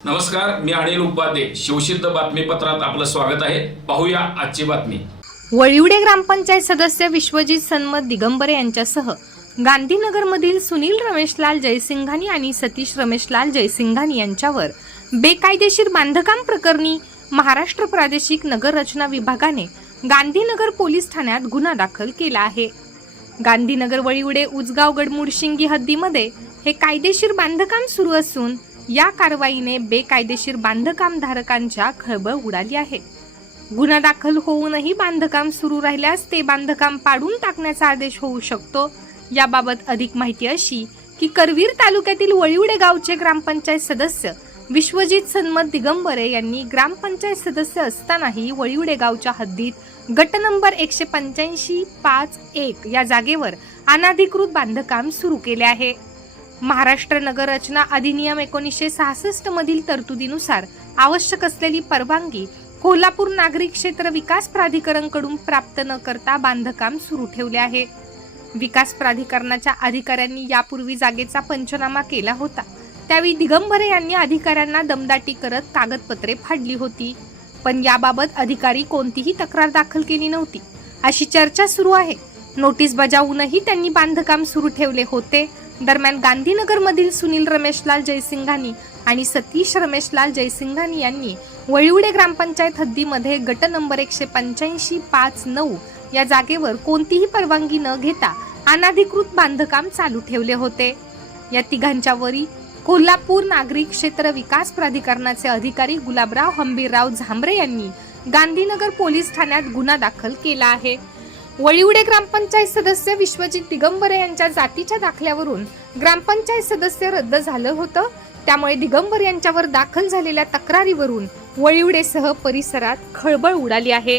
नमस्कार मी अनिल उपाध्ये. शिवसिद्ध बातमीपत्रात आपलं स्वागत आहे. पाहूया आजची बातमी. वळिवडे ग्रामपंचायत सदस्य विश्वजित सन्मत दिगंबरे यांच्यासह गांधीनगरमधील सुनील रमेशलाल जयसिंघानी आणि सतीश रमेशलाल जयसिंघानी यांच्यावर बेकायदेशीर बांधकाम प्रकरणी महाराष्ट्र प्रादेशिक नगर रचना विभागाने गांधीनगर पोलीस ठाण्यात गुन्हा दाखल केला आहे. गांधीनगर वळिवडे उजगाव गडमुडशिंगी हद्दीमध्ये हे कायदेशीर बांधकाम सुरू असून या कारवाईने बेकायदेशीर बांधकाम धारकांच्या खळबळ उडाली आहे. गुन्हा दाखल होऊनही बांधकाम सुरू राहिल्यास ते बांधकाम पाडून टाकण्याचा आदेश होऊ शकतो. याबाबत अधिक माहिती अशी की करवीर तालुक्यातील वळिवडे गावचे ग्रामपंचायत सदस्य विश्वजित सन्मत दिगंबरे यांनी ग्रामपंचायत सदस्य असतानाही वळिवडे गावच्या हद्दीत गट नंबर एकशे पंच्याऐंशी पाच एक या जागेवर अनाधिकृत बांधकाम सुरू केले आहे. महाराष्ट्र नगर रचना अधिनियम एकोणीसशे सहासष्ट मधील तरतुदीनुसार आवश्यक असलेली परवानगी कोल्हापूर नागरिक क्षेत्र विकास प्राधिकरणकडून प्राप्त न करता बांधकाम सुरू ठेवले आहे. विकास प्राधिकरणाच्या अधिकाऱ्यांनी यापूर्वी जागेचा पंचनामा केला होता. त्यावेळी दिगंबरे यांनी अधिकाऱ्यांना दमदाटी करत कागदपत्रे फाडली होती. पण याबाबत अधिकारी कोणतीही तक्रार दाखल केली नव्हती. अशी चर्चा सुरू आहे. नोटीस बजावूनही त्यांनी बांधकाम सुरू ठेवले होते. दरम्यान गांधीनगरमधील सुनील रमेशलाल जयसिंघानी आणि सतीश रमेशलाल जयसिंघानी यांनी वळिवडे ग्रामपंचायत हद्दीमध्ये गट नंबर एकशे पंच्याऐंशी पाच नऊ या जागेवर कोणतीही परवानगी न घेता अनाधिकृत बांधकाम चालू ठेवले होते. या तिघांच्या वरी कोल्हापूर नागरिक क्षेत्र विकास प्राधिकरणाचे अधिकारी गुलाबराव हंबीरराव झांबरे यांनी गांधीनगर पोलीस ठाण्यात गुन्हा दाखल केला आहे. वळिवडे ग्रामपंचायत सदस्य विश्वजित दिगंबरे यांच्या जातीच्या दाखल्यावरून ग्रामपंचायत सदस्य रद्द झालं होतं. त्यामुळे दिगंबर यांच्यावर दाखल झालेल्या तक्रारीवरून वळिवडेसह परिसरात खळबळ उडाली आहे.